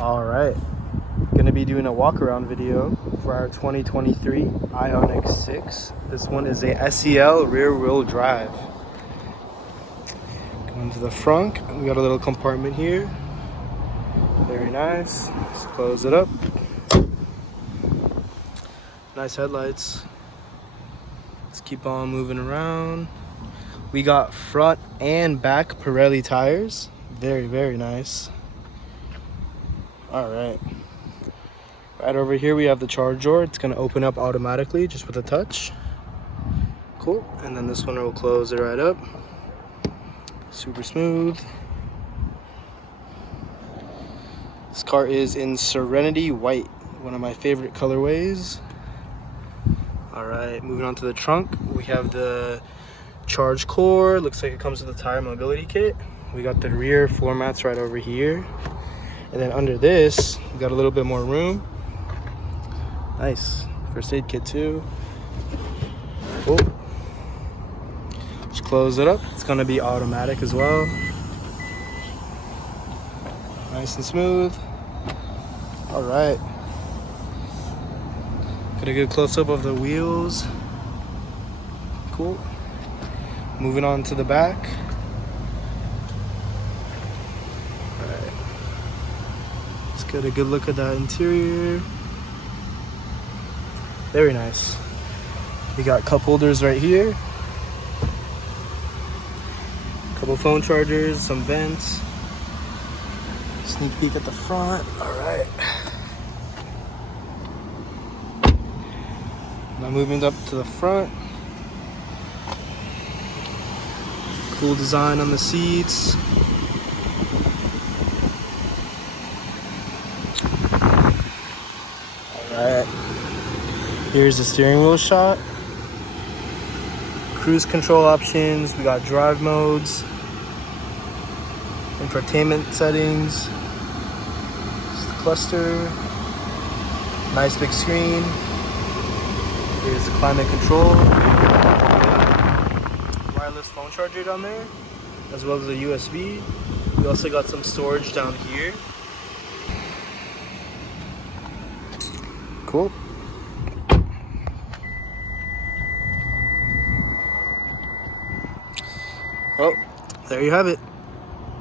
All right, gonna be doing a walk around video for our 2023 IONIQ 6. This one is a SEL rear wheel drive. Going to the front, we got a little compartment here. Very nice. Let's close it up. Nice headlights. Let's keep on moving around. We got front and back Pirelli tires. Very nice. All right. Right over here we have the charge door. It's gonna open up automatically just with a touch. Cool. And then this one will close it right up. Super smooth. This car is in Serenity White, one of my favorite colorways. All right, moving on to the trunk. We have the charge core. Looks like it comes with a tire mobility kit. We got the rear floor mats right over here. And then under this, we got a little bit more room. Nice. First aid kit too. Cool. Just close it up. It's gonna be automatic as well. Nice and smooth. All right. Got a good close-up of the wheels. Cool. Moving on to the back. All right. Let's get a good look at that interior. Very nice. We got cup holders right here. Couple phone chargers, some vents. Sneak peek at the front. All right. Now moving up to the front. Cool design on the seats. All right. Here's the steering wheel shot. Cruise control options. We got drive modes. Infotainment settings. This is the cluster. Nice big screen. Here's the climate control. Wireless phone charger down there, as well as a USB. We also got some storage down here. Cool. Oh, there you have it.